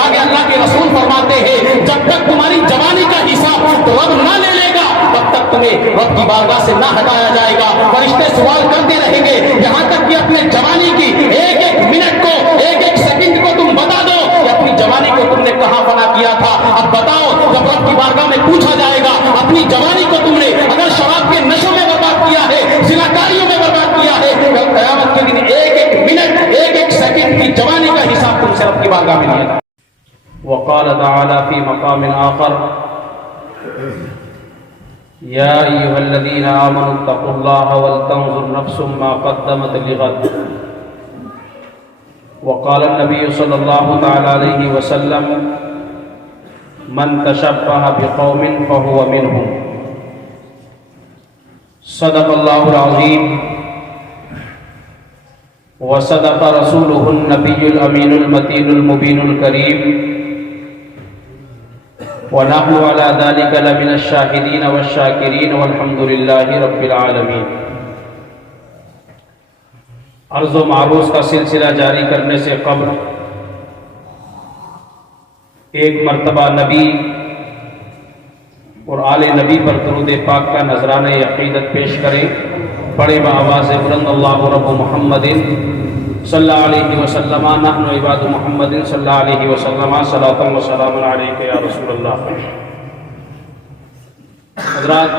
آگے اللہ کے رسول فرماتے ہیں جب تک تمہاری جوانی کا حساب رب نہ لے لے گا تب تک تمہیں رب کی بارگاہ سے نہ ہٹایا جائے گا. فرشتے سوال کرتے رہیں گے یہاں تک کہ اپنے جوانی کی ایک ایک منٹ کو ایک ایک سیکنڈ کو تم بتا دو کہ اپنی جوانی کو تم نے کہاں فنا کیا تھا. اب بتاؤ جب رب کی بارگاہ میں پوچھا جائے گا اپنی جوانی کو تم نے اگر شراب کے نشوں میں برباد کیا ہے, زناکاریوں میں برباد کیا ہے, کل قیامت کے دن ایک ایک منٹ ایک ایک سیکنڈ کی جوانی کا حساب تم سے رب کی بارگاہ میں لیا. وقال تعالى في مقام آخر يا أيها الذين آمنوا اتقوا الله ولتنظر نفس ما قدمت لغد. وقال النبي صلى الله تعالى عليه وسلم من تشبه بقوم فهو منهم. صدق الله العظيم وصدق رسوله النبي الأمين المتين المبين الكريم ونحن على ذلك لمن الشاهدين والشاكرين والحمد لله رب العالمين. عرض و معروض کا سلسلہ جاری کرنے سے قبل ایک مرتبہ نبی اور آل نبی پر درود پاک کا نذرانہ عقیدت پیش کریں. بڑے بآواز بلند اللہ رب محمد صلی اللہ علیہ وسلم نحن عباد محمد صلی اللہ علیہ وسلم صلاۃ و سلام علیک یا رسول اللہ. حضرات,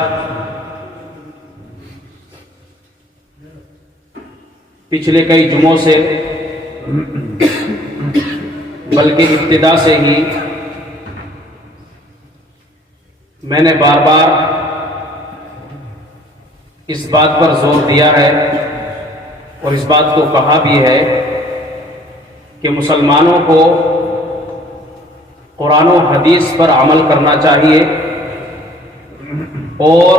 پچھلے کئی جمعوں سے بلکہ ابتدا سے ہی میں نے بار بار اس بات پر زور دیا ہے اور اس بات کو کہا بھی ہے کہ مسلمانوں کو قرآن و حدیث پر عمل کرنا چاہیے اور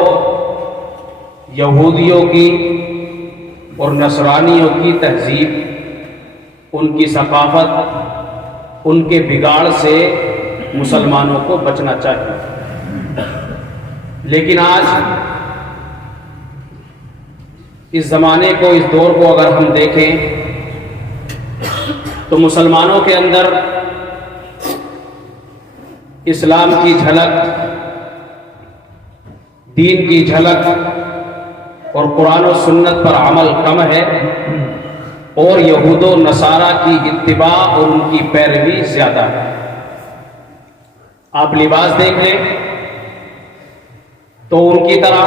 یہودیوں کی اور نصرانیوں کی تہذیب, ان کی ثقافت, ان کے بگاڑ سے مسلمانوں کو بچنا چاہیے. لیکن آج اس زمانے کو, اس دور کو اگر ہم دیکھیں تو مسلمانوں کے اندر اسلام کی جھلک, دین کی جھلک اور قرآن و سنت پر عمل کم ہے اور یہود و نصارہ کی اتباع اور ان کی پیروی زیادہ ہے. آپ لباس دیکھ لیں تو ان کی طرح,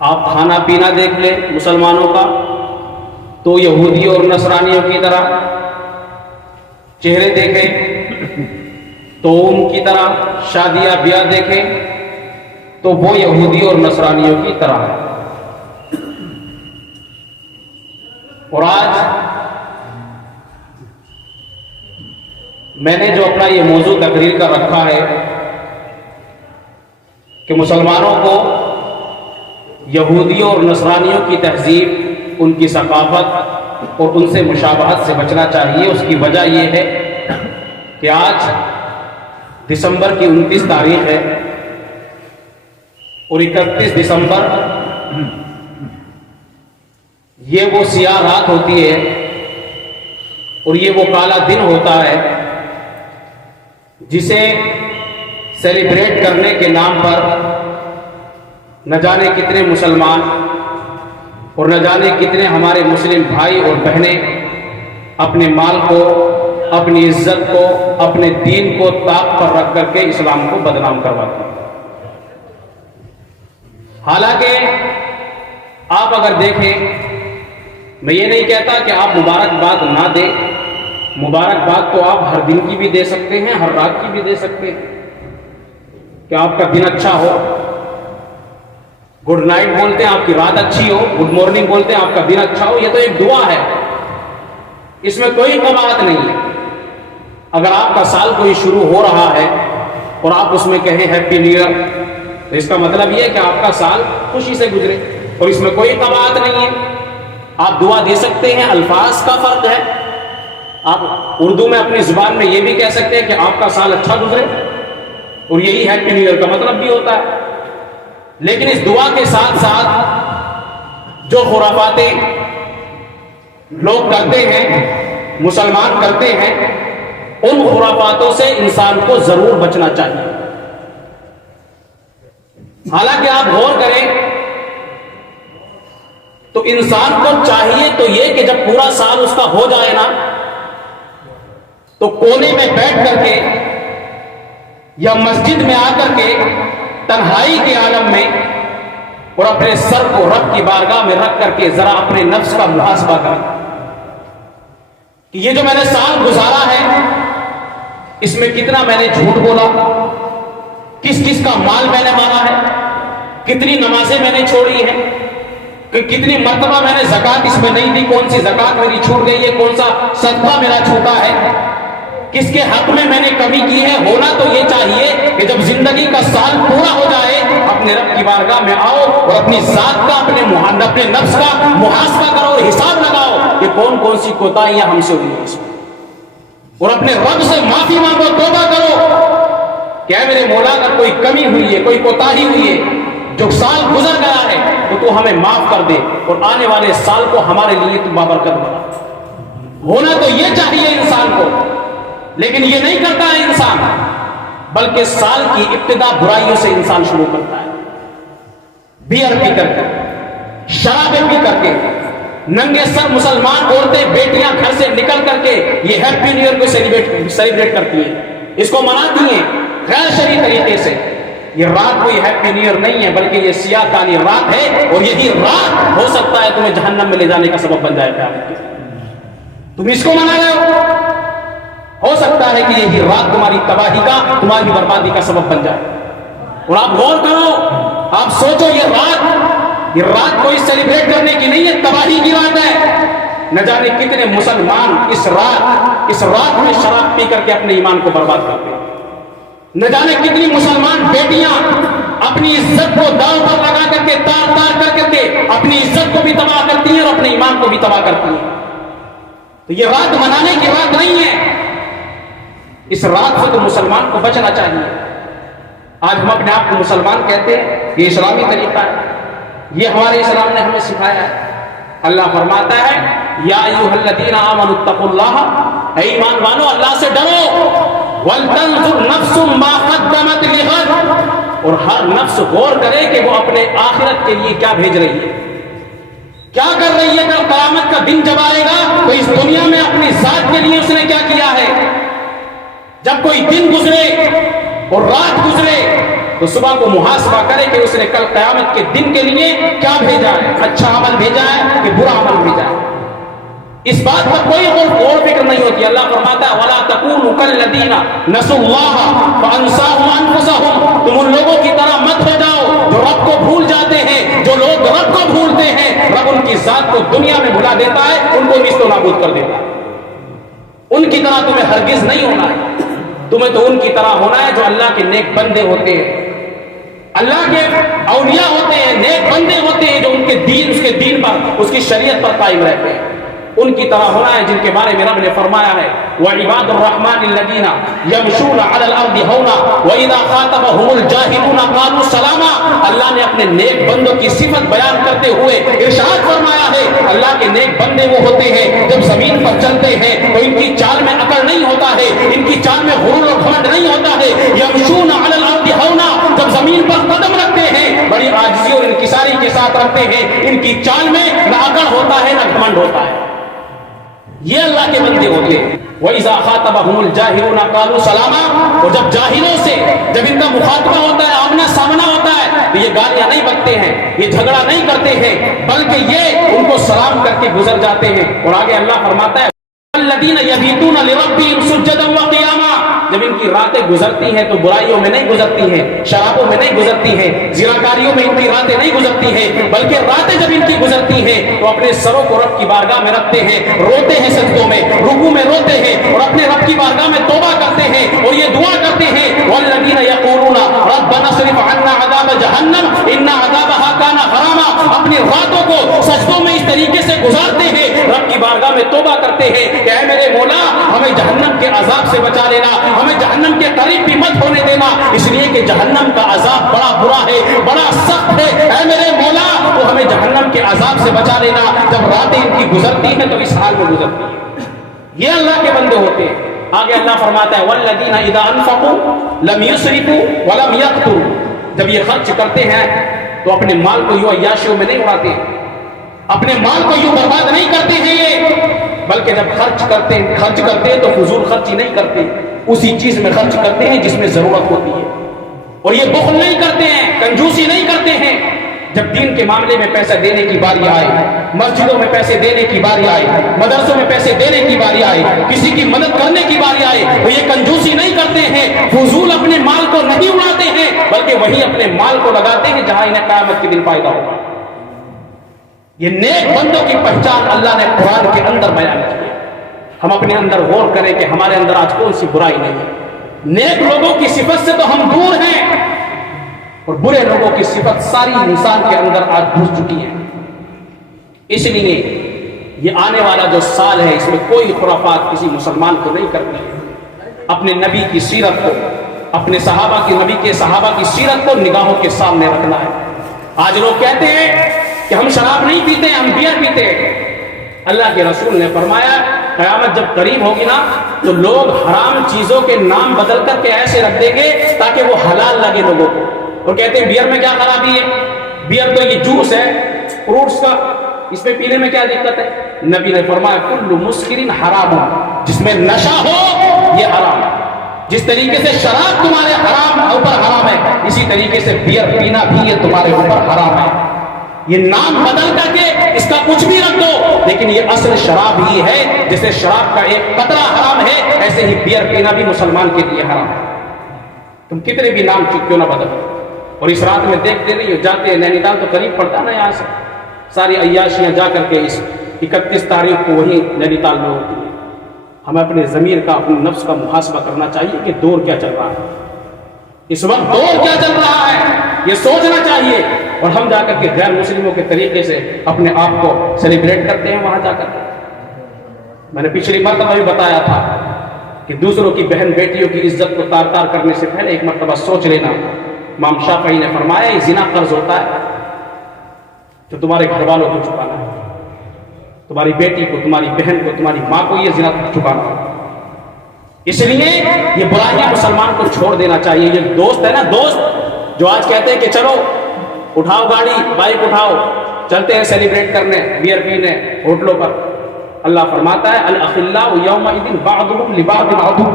آپ کھانا پینا دیکھ لیں مسلمانوں کا تو یہودی اور نصرانیوں کی طرح, چہرے دیکھیں تو ان کی طرح, شادیاں بیاہ دیکھیں تو وہ یہودی اور نصرانیوں کی طرح ہے. اور آج میں نے جو اپنا یہ موضوع تقریر کا رکھا ہے کہ مسلمانوں کو یہودیوں اور نصرانیوں کی تہذیب, ان کی ثقافت اور ان سے مشابہت سے بچنا چاہیے. اس کی وجہ یہ ہے کہ آج دسمبر کی 29 تاریخ ہے اور 31 دسمبر یہ وہ سیاہ رات ہوتی ہے اور یہ وہ کالا دن ہوتا ہے جسے سیلیبریٹ کرنے کے نام پر نہ جانے کتنے مسلمان اور نہ جانے کتنے ہمارے مسلم بھائی اور بہنیں اپنے مال کو, اپنی عزت کو, اپنے دین کو طاق پر رکھ کر کے اسلام کو بدنام کرواتے ہیں. حالانکہ آپ اگر دیکھیں, میں یہ نہیں کہتا کہ آپ مبارکباد نہ دیں, مبارکباد تو آپ ہر دن کی بھی دے سکتے ہیں, ہر رات کی بھی دے سکتے ہیں کہ آپ کا دن اچھا ہو. گڈ نائٹ بولتے ہیں آپ کی رات اچھی ہو, گڈ مارننگ بولتے ہیں آپ کا دن اچھا ہو. یہ تو ایک دعا ہے, اس میں کوئی قباحت نہیں ہے. اگر آپ کا سال کوئی شروع ہو رہا ہے اور آپ اس میں کہیں ہیپی نیو ایئر, تو اس کا مطلب یہ ہے کہ آپ کا سال خوشی سے گزرے اور اس میں کوئی قباحت نہیں ہے. آپ دعا دے سکتے ہیں, الفاظ کا فرق ہے. آپ اردو میں اپنی زبان میں یہ بھی کہہ سکتے ہیں کہ آپ کا سال اچھا گزرے اور یہی ہیپی نیو ایئر کا مطلب بھی ہوتا ہے. لیکن اس دعا کے ساتھ ساتھ جو خرافاتیں لوگ کرتے ہیں, مسلمان کرتے ہیں, ان خرافاتوں سے انسان کو ضرور بچنا چاہیے. حالانکہ آپ غور کریں تو انسان کو چاہیے تو یہ کہ جب پورا سال اس کا ہو جائے نا تو کونے میں بیٹھ کر کے یا مسجد میں آ کر کے تنہائی کے عالم میں اور اپنے سر کو رب کی بارگاہ میں رکھ کر کے ذرا اپنے نفس کا محاسبہ کریں کہ یہ جو میں نے سال گزارا ہے اس میں کتنا میں نے جھوٹ بولا, کس کس کا مال میں نے مارا ہے, کتنی نمازیں میں نے چھوڑی ہیں, کہ کتنی مرتبہ میں نے زکات اس میں نہیں دی, کون سی زکات میری چھوٹ گئی ہے, کون سا صدقہ میرا چھوٹا ہے, کس کے حق میں نے کمی کی ہے. ہونا تو یہ چاہیے کہ جب زندگی کا سال پورا ہو جائے اپنے رب کی بارگاہ میں آؤ اور اپنی ذات کا اپنے نفس کا محاسبہ کرو اور حساب لگاؤ کہ کون کون سی کوتاہیاں ہم سے ہوئی ہیں اس میں, اور اپنے رب سے معافی مانگو, توبہ کرو کہ اے میرے مولا اگر کوئی کمی ہوئی ہے, کوئی کوتاہی ہوئی ہے, جو سال گزر گیا ہے تو ہمیں معاف کر دے اور آنے والے سال کو ہمارے لیے تو بابرکت بنا. ہونا تو یہ چاہیے انسان کو, لیکن یہ نہیں کرتا ہے انسان, بلکہ سال کی ابتدا برائیوں سے انسان شروع کرتا ہے. بیئر پی کر کے, شرابیں پی کر کے, ننگے سر مسلمان عورتیں بیٹیاں گھر سے نکل کر کے یہ ہیپی نیو ایئر کو سیلیبریٹ کرتی ہیں, اس کو مناتی ہیں غیر شرعی طریقے سے. یہ رات کوئی ہیپی نیو ایئر نہیں ہے بلکہ یہ سیاہ کانی رات ہے, اور یہی رات ہو سکتا ہے تمہیں جہنم میں لے جانے کا سبب بن جائے قیامت کے. تم اس کو منا رہے ہو سکتا ہے کہ یہی رات تمہاری تباہی کا, تمہاری بربادی کا سبب بن جائے. اور آپ غور کرو, آپ سوچو یہ رات کوئی سیلیبریٹ کرنے کی نہیں ہے, تباہی کی رات ہے. نہ جانے کتنے مسلمان اس رات میں شراب پی کر کے اپنے ایمان کو برباد کرتے ہیں. نہ جانے کتنی مسلمان بیٹیاں اپنی عزت کو داؤ پر لگا کر کے تار کر کے اپنی عزت کو بھی تباہ کرتی ہیں اور اپنے ایمان کو بھی تباہ کرتی ہیں. تو یہ رات منانے کی رات نہیں ہے. اس رات سے تو مسلمان کو بچنا چاہیے. آج ہم اپنے آپ کو مسلمان کہتے ہیں, یہ اسلامی طریقہ ہے, یہ ہمارے اسلام نے ہمیں سکھایا ہے. اللہ فرماتا ہے یا ایھا الذین آمنوا اتقوا اللہ, اے ایمان والو اللہ سے ڈرو, وَلْتَنْظُرْ نَفْسٌ مَا قَدَّمَتْ لِغَدٍ, اور ہر نفس غور کرے کہ وہ اپنے آخرت کے لیے کیا بھیج رہی ہے, کیا کر رہی ہے. کل قیامت کا دن جب آئے گا تو اس دنیا میں اپنی ذات کے لیے اس نے کیا کیا ہے. جب کوئی دن گزرے اور رات گزرے تو صبح کو محاسبہ کرے کہ اس نے کل قیامت کے دن کے لیے کیا بھیجا ہے, اچھا عمل بھیجا ہے کہ برا عمل بھیجا ہے. اس بات پر کوئی غور فکر نہیں ہوتی. اللہ فرماتا ہے وَلَا تَكُونُوا كَالَّذِينَ نَسُوا اللَّهَ فَأَنسَاهُمْ أَنفُسَهُمْ, تم ان لوگوں کی طرح مت ہو جاؤ جو رب کو بھول جاتے ہیں. جو لوگ رب کو بھولتے ہیں رب ان کی ذات کو دنیا میں بھلا دیتا ہے, ان کو نیست و نابود کر دیتا ہے. ان کی طرح تمہیں ہرگز نہیں ہونا ہے. تمہیں تو ان کی طرح ہونا ہے جو اللہ کے نیک بندے ہوتے ہیں, اللہ کے اولیاء ہوتے ہیں, نیک بندے ہوتے ہیں جو ان کے دین, اس کے دین پر, اس کی شریعت پر قائم رہتے ہیں. ان کی طرح ہونا ہے جن کے بارے میں رب نے فرمایا ہے وَعِبَادُ الرَّحْمَنِ الَّذِينَ يَمْشُونَ عَلَى الْأَرْضِ هَوْنًا وَإِذَا خَاطَبَهُمُ الْجَاهِلُونَ قَالُوا سَلَامًا. اللہ نے اپنے نیک بندوں کی صفت بیان کرتے ہوئے ارشاد فرمایا ہے اللہ کے نیک بندے وہ ہوتے ہیں جب زمین پر چلتے ہیں تو ان کی چال میں اکڑ نہیں ہوتا ہے, ان کی چال میں غرور و گھمنڈ نہیں ہوتا ہے. يَمْشُونَ عَلَى الْأَرْضِ هَوْنًا, جب زمین پر قدم رکھتے ہیں بڑی عاجزی اور انکساری کے ساتھ رکھتے ہیں. ان کی چال میں نہ اکڑ ہوتا ہے نہ گھمنڈ ہوتا ہے. یہ اللہ کے بندے ہوتے ہیں. وَإِذَا خَاطَبَهُمُ الْجَاهِلُونَ قَالُوا سَلَامًا, اور جب جاہلوں سے جب ان کا مخاطبہ ہوتا ہے, آمنا سامنا ہوتا ہے, تو یہ گالیاں نہیں بکتے ہیں, یہ جھگڑا نہیں کرتے ہیں, بلکہ یہ ان کو سلام کر کے گزر جاتے ہیں. اور آگے اللہ فرماتا ہے الَّذِينَ يَبِيتُونَ لِرَبِّهِمْ سُجَّدًا وَقِيَامًا, جب ان کی راتیں گزرتی ہیں تو برائیوں میں نہیں گزرتی ہیں, شرابوں میں نہیں گزرتی ہیں, زناکاریوں میں ان کی راتیں نہیں گزرتی ہیں, بلکہ راتیں جب ان کی گزرتی ہیں تو اپنے سروں کو رب کی بارگاہ میں رکھتے ہیں, روتے ہیں سجدوں میں, رکوع میں روتے ہیں اور اپنے رب کی بارگاہ میں توبہ کرتے ہیں اور یہ دعا کرتے ہیں وَالَّذِينَ يَقُولُونَ رَبَّنَا اصْرِفْ عَنَّا عَذَابَ جَهَنَّمَ إِنَّ عَذَابَهَا كَانَ غَرَامًا, اپنی راتوں کو سجدوں میں اس طریقے سے گزارتے ہیں, رب کی بارگاہ میں توبہ کرتے ہیں کہ اے میرے مولا ہمیں جہنم کے عذاب سے بچا لینا, ہمیں جہنم کے قریب بھی مت ہونے دینا, اس لیے کہ جہنم کا عذاب بڑا برا ہے, بڑا سخت ہے. اے میرے مولا تو ہمیں جہنم کے عذاب سے بچا لینا. جب راتیں ان کی گزرتی ہیں تو اس حال میں گزرتی ہیں. یہ اللہ کے بندے ہوتے ہیں. آگے اللہ فرماتا ہے والذین اذا انفقوا لم یسرفوا ولم یقتروا، جب یہ خرچ کرتے ہیں تو اپنے مال کو یوں عیاشیوں میں نہیں اڑاتے، اپنے مال کو یوں برباد نہیں کرتے ہیں یہ، بلکہ جب خرچ کرتے ہیں تو فضول خرچی نہیں کرتے، اسی چیز میں خرچ کرتے ہیں جس میں ضرورت ہوتی ہے، اور یہ بخل نہیں کرتے ہیں، کنجوسی نہیں کرتے ہیں۔ جب دین کے معاملے میں پیسہ دینے کی باری آئے، مسجدوں میں پیسے دینے کی باری آئے، مدرسوں میں پیسے دینے کی باری آئے، کسی کی مدد کرنے کی باری آئے، تو یہ کنجوسی نہیں کرتے ہیں، فضول اپنے مال کو نہیں اڑاتے ہیں، بلکہ وہی اپنے مال کو لگاتے ہیں جہاں انہیں قیامت کے دن فائدہ ہوگا۔ یہ نیک بندوں کی پہچان اللہ نے قرآن کے اندر بیان کی ہے۔ ہم اپنے اندر غور کریں کہ ہمارے اندر آج کون سی برائی نہیں ہے۔ نیک لوگوں کی صفت سے تو ہم دور ہیں، اور برے لوگوں کی صفت ساری انسان کے اندر آج گھس چکی ہے۔ اس لیے یہ آنے والا جو سال ہے اس میں کوئی خرافات کسی مسلمان کو نہیں کرنی ہے۔ اپنے نبی کی سیرت کو، اپنے نبی کے صحابہ کی سیرت کو نگاہوں کے سامنے رکھنا ہے۔ آج لوگ کہتے ہیں کہ ہم شراب نہیں پیتے ہیں، ہم بیئر پیتے ہیں۔ اللہ کے رسول نے فرمایا قیامت جب قریب ہوگی نا تو لوگ حرام چیزوں کے نام بدل کر کے ایسے رکھ دیں گے تاکہ وہ حلال لگے لوگوں کو، اور کہتے ہیں بیئر میں کیا خرابی ہے، بیئر تو یہ جوس ہے فروٹس کا، اس میں پینے میں کیا دقت ہے؟ نبی نے فرمایا کل مسکر حرام، جس میں نشہ ہو یہ حرام ہے۔ جس طریقے سے شراب تمہارے اوپر حرام ہے، اسی طریقے سے بیئر پینا بھی یہ تمہارے اوپر حرام ہے۔ یہ نام بدل کر کے اس کا کچھ بھی رکھ دو، لیکن یہ اصل شراب ہی ہے۔ جیسے شراب کا ایک قطرہ حرام ہے، ایسے ہی بیئر پینا بھی مسلمان کے لیے حرام ہے۔ تم کتنے بھی نام کیوں نہ بدلو۔ اور اس رات میں دیکھتے نہیں ہو، جاتے ہیں نینی تال تو قریب پڑتا نا یہاں سے، ساری عیاشیاں جا کر کے اس 31 تاریخ کو وہی نینی تال میں ہوتی ہے۔ ہمیں اپنے ضمیر کا، اپنے نفس کا محاسبہ کرنا چاہیے کہ دور کیا چل رہا ہے، اس وقت دور کیا چل رہا ہے، یہ سوچنا چاہیے۔ اور ہم جا کر کے غیر مسلموں کے طریقے سے اپنے آپ کو سیلیبریٹ کرتے ہیں وہاں جا کر کے۔ میں نے پچھلی مرتبہ بھی بتایا تھا کہ دوسروں کی بہن بیٹیوں کی عزت کو تار تار کرنے سے پہلے ایک مرتبہ سوچ لینا۔ امام شافعی نے فرمایا یہ زنا قرض ہوتا ہے جو تمہارے گھر والوں کو چکانا ہے، تمہاری بیٹی کو، تمہاری بہن کو، تمہاری ماں کو یہ زنا چکانا ہے۔ اس لیے یہ برائی مسلمان کو چھوڑ دینا چاہیے۔ یہ دوست ہے نا، دوست جو آج کہتے ہیں کہ چلو اٹھاؤ گاڑی، بائک اٹھاؤ، چلتے ہیں سیلیبریٹ کرنے، بیئر پینے ہوٹلوں پر، اللہ فرماتا ہے الاخلاء یومئذ بعضهم لبعض عدو۔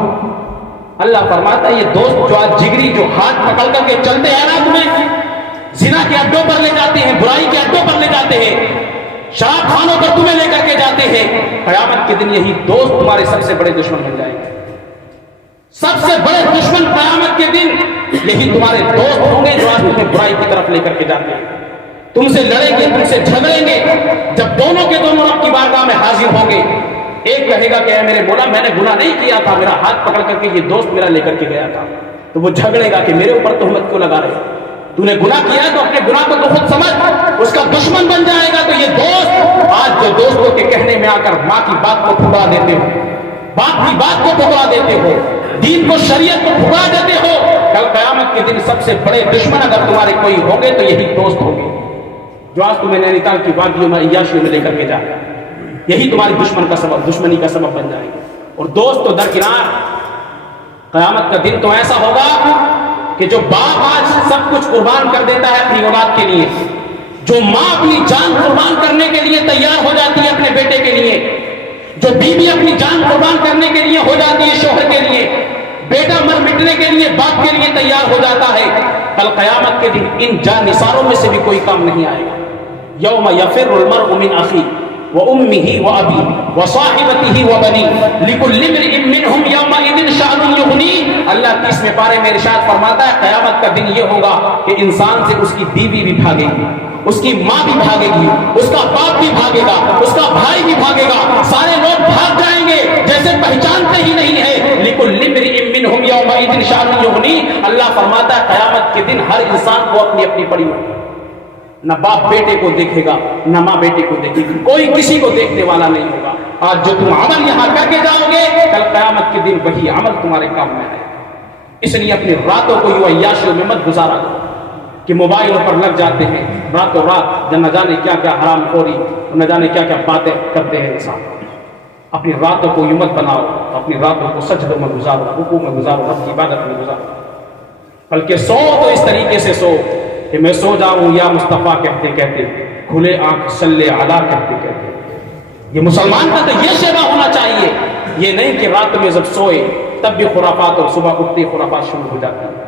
اللہ فرماتا ہے یہ دوست جو آج جگری، جو ہاتھ پکڑ کر کے چلتے ہیں نا تمہیں زنا کے اڈوں پر لے جاتے ہیں، برائی کے اڈوں پر لے جاتے ہیں، شراب خانوں پر تمہیں لے کر کے جاتے ہیں، قیامت کے دن یہی دوست تمہارے سب سے بڑے دشمن بن جائیں گے۔ سب سے بڑے دشمن قیامت کے دن یہی تمہارے دوست ہوں گے جو آج تمہیں برائی کی طرف لے کر کے جاتے ہیں، تم سے لڑیں گے، تم سے جھگڑیں گے۔ جب دونوں کے دونوں رب کی بارگاہ میں حاضر ہوں گے، ایک کہے گا کہ اے میرے مولا میں نے گناہ نہیں کیا تھا، میرا ہاتھ پکڑ کر کے یہ دوست میرا لے کر کے گیا تھا، تو وہ جھگڑے گا کہ میرے اوپر تہمت کیوں لگا رہے، تو نے گناہ کیا ہے تو اپنے گناہ کو تو خود سمجھ، اس کا دشمن بن جائے گا۔ تو یہ دوست آج جو دوستوں کے کہنے میں آ کر ماں کی بات کو ٹھکرا دیتے ہو، باپ کی بات کو ٹھکرا دیتے ہو، دین کو، شریعت کو ٹھکرا دیتے ہو، کل قیامت کے دن سب سے بڑے دشمن اگر تمہارے کوئی ہوں گے تو یہی دوست ہوں گے جو آج تمہیں نینی تال کی وادیوں میں عیاشیوں میں لے کر کے جائے، یہی تمہاری دشمنی کا سبب بن جائے گا۔ اور دوست تو درکنار، قیامت کا دن تو ایسا ہوگا کہ جو باپ آج سب کچھ قربان کر دیتا ہے اپنی اولاد کے لیے، جو ماں اپنی جان قربان کرنے کے لیے تیار ہو جاتی ہے اپنے بیٹے کے لیے، جو بیوی اپنی جان قربان کرنے کے لیے ہو جاتی ہے شوہر کے لیے، بیٹا مر مٹنے کے لیے باپ کے لیے تیار ہو جاتا ہے، کل قیامت کے دن ان جان نثاروں میں سے بھی کوئی کام نہیں آئے گا۔ یوم یفر المرء من اخیہ وامہ وابیہ وصاحبتہ وبنیہ لکل امرئ منہم یومئذ شأن یغنیہ۔ اللہ 30ویں پارے میں ارشاد فرماتا ہے قیامت کا دن یہ ہوگا کہ انسان سے اس کی بیوی بھی بھاگے گی، اس کی ماں بھی بھاگے گی، اس کا باپ بھی بھاگے گا، اس کا بھائی بھی بھاگے گا، سارے لوگ بھاگ جائیں گے جیسے پہچانتے ہی نہیں ہے۔ لکل امرئ منہم یومئذ شأن یغنیہ۔ اللہ فرماتا ہے قیامت کے دن ہر انسان کو اپنی اپنی پڑی ہوگی، نہ باپ بیٹے کو دیکھے گا، نہ ماں بیٹے کو دیکھے گی، کوئی کسی کو دیکھنے والا نہیں ہوگا۔ آج جو تم عمل یہاں کر کے جاؤ گے کل قیامت کے دن وہی عمل تمہارے کام میں آئے گا۔ اس لیے اپنی راتوں کو یوں عیاشیوں میں مت گزارا کرو کہ موبائلوں پر لگ جاتے ہیں راتوں رات، جب نہ جانے کیا کیا حرام خوری، نہ جانے کیا کیا باتیں کرتے ہیں انسان۔ اپنی راتوں کو یوں مت بناؤ، اپنی راتوں کو سجدوں میں گزارو، رکوع میں گزارو، رب کی عبادت میں گزارو، بلکہ سو تو اس طریقے سے سو کہ میں سو جاؤں یا مصطفیٰ کہتے کہتے، کھلے آنکھ صلی علی کہتے کہتے۔ یہ مسلمان کا تو یہ شیوا ہونا چاہیے، یہ نہیں کہ رات میں جب سوئے تب بھی خرافات اور صبح اٹھتے خرافات شروع ہو جاتی ہیں۔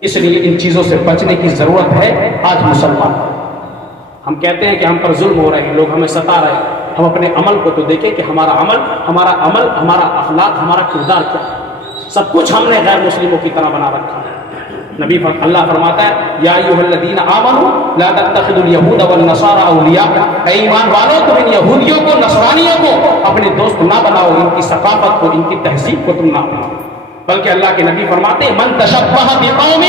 اس لیے ان چیزوں سے بچنے کی ضرورت ہے آج مسلمان۔ ہم کہتے ہیں کہ ہم پر ظلم ہو رہے ہیں، لوگ ہمیں ستا رہے ہیں، ہم اپنے عمل کو تو دیکھیں کہ ہمارا عمل، ہمارا اخلاق، ہمارا کردار کیا ہے۔ سب کچھ ہم نے غیر مسلموں کی طرح بنا رکھا ہے۔ اللہ فرماتا ہے یا ایھا الذین آمنوا لا تتخذوا اليہود والنصارى اولیاء، اے ایمان والو تم ان یہودیوں کو نصرانیوں کو اپنے دوست نہ بناؤ، ان کی ثقافت کو، ان کی تہذیب کو تم نہ اپناؤ، بلکہ اللہ کے نبی فرماتے ہیں من تشبہ بقوم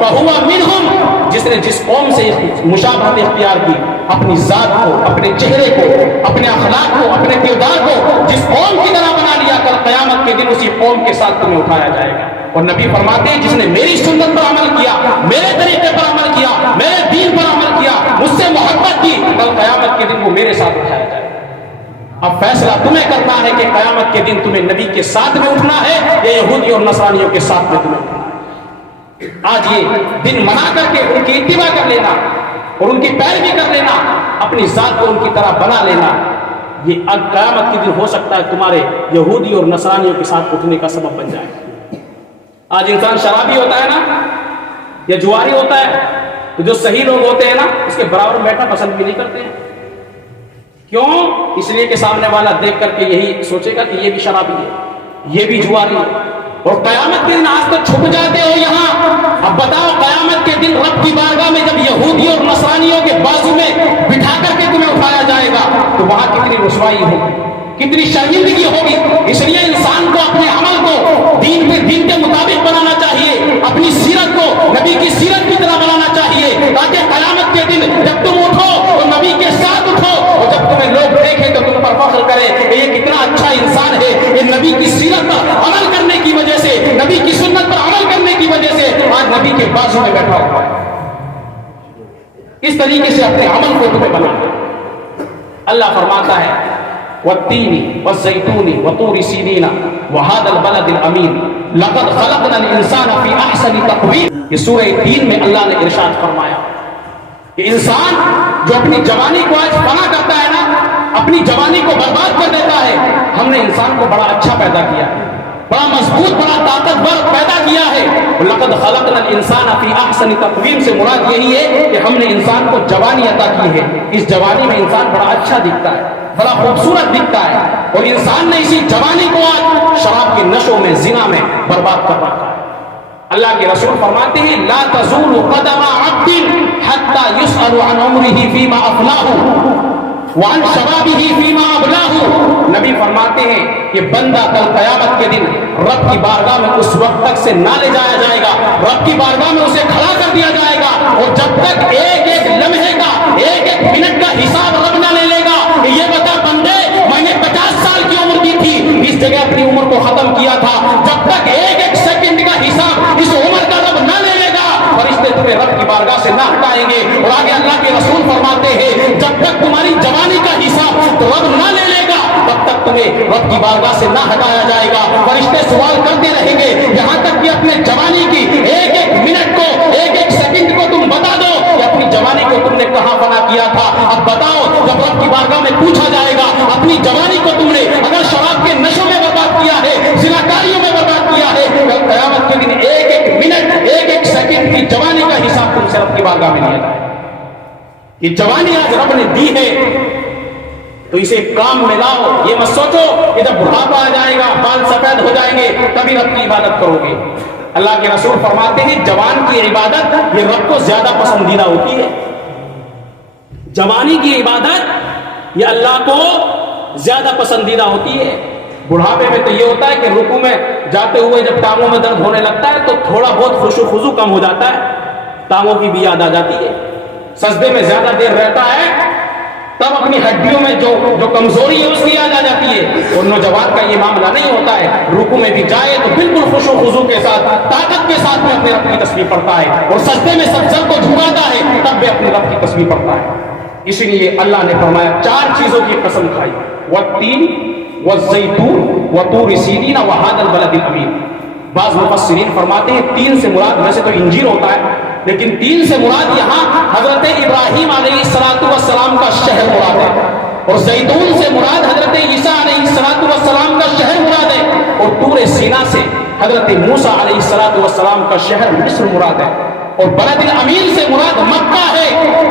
فہو منہم، جس نے جس قوم سے مشابہت اختیار کی، اپنی ذات کو، اپنے چہرے کو، اپنے اخلاق کو، اپنے کردار کو جس قوم کی طرح بنا لیا، کل قیامت کے دن اسی قوم کے ساتھ تمہیں اٹھایا جائے گا۔ اور نبی فرماتے ہیں جس نے میری سنت پر عمل کیا، میرے طریقے پر عمل کیا، میرے دین پر عمل کیا، مجھ سے محبت کی، کل قیامت کے دن وہ میرے ساتھ اٹھایا جائے گا۔ اب فیصلہ تمہیں کرنا ہے کہ قیامت کے دن تمہیں نبی کے ساتھ میں اٹھنا ہے یا یہودی اور نصرانیوں کے ساتھ میں تمہیں اٹھنا ہے۔ آج یہ دن منا کر کے ان کی اتباع کر لینا اور ان کی پیروی کر لینا، اپنی ذات کو ان کی طرح بنا لینا، یہ اب قیامت کے دن ہو سکتا ہے تمہارے یہودی اور نصرانیوں کے ساتھ اٹھنے کا سبب بن جائے۔ آج انسان شرابی ہوتا ہے نا یا جواری ہوتا ہے تو جو صحیح لوگ ہوتے ہیں نا اس کے برابر بیٹھنا پسند بھی نہیں کرتے ہیں۔ کیوں؟ اس لیے کہ سامنے والا دیکھ کر کے یہی سوچے گا کہ یہ بھی شرابی ہے، یہ بھی جواری ہے۔ اور قیامت کے دن آج تک چھپ جاتے ہو یہاں، اب بتاؤ قیامت کے دن رب کی بارگاہ میں جب یہودی اور نصرانیوں کے بازو میں بٹھا کر کے تمہیں اٹھایا جائے گا تو وہاں کتنی رسوائی ہوگی، کتنی شرمندگی ہوگی۔ اس لیے انسان کو اپنے عمل کو دین کے مطابق بنانا چاہیے، اپنی سیرت کو نبی کی سیرت کی طرح بنانا چاہیے، تاکہ قیامت کے دن جب تم اٹھو تو نبی کے ساتھ اٹھو، اور جب تمہیں لوگ دیکھیں تو تم پر فخر کریں کہ یہ کتنا اچھا انسان ہے، یہ نبی کی سیرت پر عمل کرنے کی وجہ سے، نبی کی سنت پر عمل کرنے کی وجہ سے آج نبی کے بازو میں بیٹھا ہوا ہے۔ اس طریقے سے اپنے عمل کو تمہیں بنانا۔ اللہ فرماتا ہے والتین والزیتون وطور سینین وهذا البلد الامین لقد خلقنا الانسان فی احسن تقویم۔ یہ سورہ تین میں اللہ نے ارشاد فرمایا کہ انسان جو اپنی جوانی کو آج فنا کرتا ہے نا، اپنی جوانی کو برباد کر دیتا ہے، ہم نے انسان کو بڑا اچھا پیدا کیا ہے، بڑا مضبوط، بڑا طاقتور پیدا کیا ہے۔ لقد خلقنا الانسان فی احسن تقویم سے مراد یہی ہے کہ ہم نے انسان کو جوانی عطا کی ہے، اس جوانی میں انسان بڑا اچھا دکھتا ہے، بڑا خوبصورت دکھتا ہے، اور انسان نے اسی جوانی کو آج شراب کے نشوں میں، زنا میں برباد کر رکھا ہے۔ اللہ کے رسول فرماتے ہیں لا تزول قدم عبد حتى يسأل عن عمره فيما افناه وعن شبابه فيما ابلاه۔ نبی فرماتے ہیں کہ بندہ کل قیامت کے دن رب کی بارگاہ میں اس وقت تک سے نہ لے جایا جائے گا، رب کی بارگاہ میں اسے کھڑا کر دیا جائے گا، اور جب تک ایک ایک لمحے کا، ایک ایک منٹ کا حساب رب نہ لے لے گا کہ یہ بتا بندے میں نے 50 سال کی عمر دی تھی، اس جگہ اپنی عمر کو ختم کیا تھا، جب تک ایک ایک سیکنڈ کا حساب اس عمر کا رب نہ لے لے گا فرشتے تمہیں رب کی بارگاہ سے نہ ہٹائیں گے۔ اور آگے اللہ کے رسول فرماتے ہیں جب تک تمہاری جوانی کا حساب رب نہ لے لے گا تب تک تمہیں رب کی بارگاہ سے نہ ہٹایا جائے گا۔ فرشتے سوال کرتے رہیں گے یہاں تک کہ اپنے جوانی کی ایک ایک منٹ کو، ایک ایک سیکنڈ کو تم بتا دو کہ اپنی جوانی کو تم نے کہاں فنا کیا تھا۔ اب بتاؤ جب رب کی بارگاہ میں پوچھا جائے گا اپنی جوانی کو تم نے اگر شراب کے نشوں میں برباد کیا ہے، زناکاریوں میں برباد کیا ہے، کل قیامت کے دن ایک ایک منٹ، ایک ایک سیکنڈ کی جوانی کا حساب تم سے رب کی بارگاہ میں لیا جائے گا۔ یہ جوانی آج رب نے دی ہے تو اسے کام میں لاؤ، یہ مت سوچو کہ جب بڑھاپا آ جائے گا، بال سفید ہو جائیں گے تبھی رب کی عبادت کرو گے۔ اللہ کے رسول فرماتے ہیں جوان کی عبادت یہ رب کو زیادہ پسندیدہ ہوتی ہے، جوانی کی عبادت یہ اللہ کو زیادہ پسندیدہ ہوتی ہے۔ بڑھاپے میں تو یہ ہوتا ہے کہ رکوع میں جاتے ہوئے جب ٹانگوں میں درد ہونے لگتا ہے تو تھوڑا بہت خشوع خضوع کم ہو جاتا ہے، ٹانگوں کی بھی یاد آ جاتی ہے۔ سجدے میں زیادہ دیر رہتا ہے تب اپنی ہڈیوں میں جو کمزوری ہے اس کی یاد آ جاتی ہے۔ اور نوجوان کا یہ معاملہ نہیں ہوتا ہے، رکوع میں بھی جائے تو بالکل خشوع خضوع کے ساتھ، طاقت کے ساتھ میں اپنے رب کی تسبیح پڑھتا ہے، اور سجدے میں سب سر کو جھکاتا ہے تب بھی اپنے رب کی تسبیح پڑھتا ہے۔ اسی لیے اللہ نے فرمایا 4 چیزوں کی قسم کھائی، والتین والزیتون وطور سینین وہذا البلد الامین. بعض مفسرین فرماتے ہیں 3 سے مراد ویسے تو انجیل ہوتا ہے، لیکن 3 سے مراد یہاں حضرت ابراہیم علیہ السلام کا شہر مراد ہے، اور زیتون سے مراد حضرت عیسیٰ علیہ السلام کا شہر مراد ہے، اور طور سینا سے حضرت موسیٰ علیہ السلام کا شہر مصر مراد ہے، اور بلد الامین سے مراد مکہ ہے.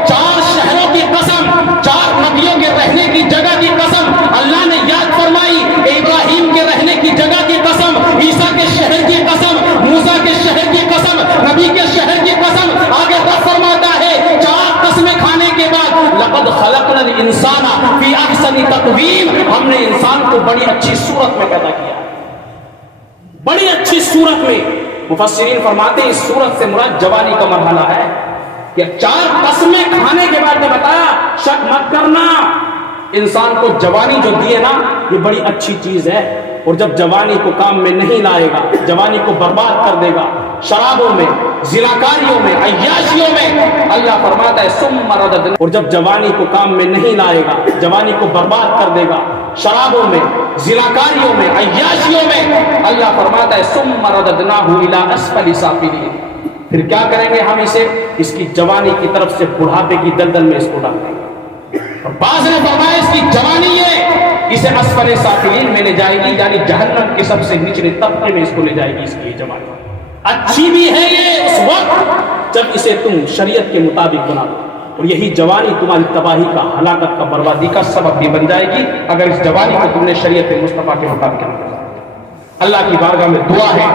4 شہروں کی قسم، 4 نبیوں کے رہنے کی جگہ کی قسم اللہ نے یاد فرمائی. ابراہیم کے رہنے کی جگہ کی قسم، عیسیٰ کے شہر کی قسم، موسیٰ کے شہر کی قسم، نبی کے شہر کی قسم. آگے رب فرماتا ہے 4 قسمیں کھانے کے بعد لقد خلقنا الانسان فی احسن تقویم، ہم نے انسان کو بڑی اچھی صورت میں پیدا کیا، بڑی اچھی صورت میں. مفسرین فرماتے ہیں اس صورت سے مراد جوانی کا مرحلہ ہے کہ 4 قسمیں کھانے کے بعد نے بتایا شک مت کرنا، انسان کو جوانی جو دی ہے نا یہ بڑی اچھی چیز ہے، اور جب جوانی کو کام میں نہیں لائے گا جوانی کو برباد کر دے گا، شرابوں میں، زناکاریوں میں، عیاشیوں میں. اللہ فرماتا ہے ثم رددنا، اور جب جوانی کو کام میں نہیں لائے گا جوانی کو برباد کر دے گا، شرابوں میں، زناکاریوں میں، عیاشیوں میں، اللہ فرماتا ہے ثم رددناہ الی اسفل سافلین، پھر کیا کریں گے ہم اسے اس کی جوانی کی طرف سے بڑھاپے کی دلدل میں اس کو ڈال دیں گے. اور بعض نے فرمایا اس کی جوانی ہے اسے اسفل سافلین میں لے جائے گی، یعنی جہنم کے سب سے نچلے طبقے میں اس کو لے جائے گی. اس کی جوانی اچھی بھی ہے یہ اس وقت جب اسے تم شریعت کے مطابق بنا دو، اور یہی جوانی تمہاری تباہی کا، ہلاکت کا، بربادی کا سبب بھی بن جائے گی اگر اس جوانی کو تم نے شریعت مصطفیٰ کے مطابق نہ. اللہ کی بارگاہ میں دعا ہے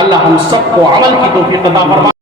اللہ ہم سب کو عمل کی توفیق عطا فرمائے.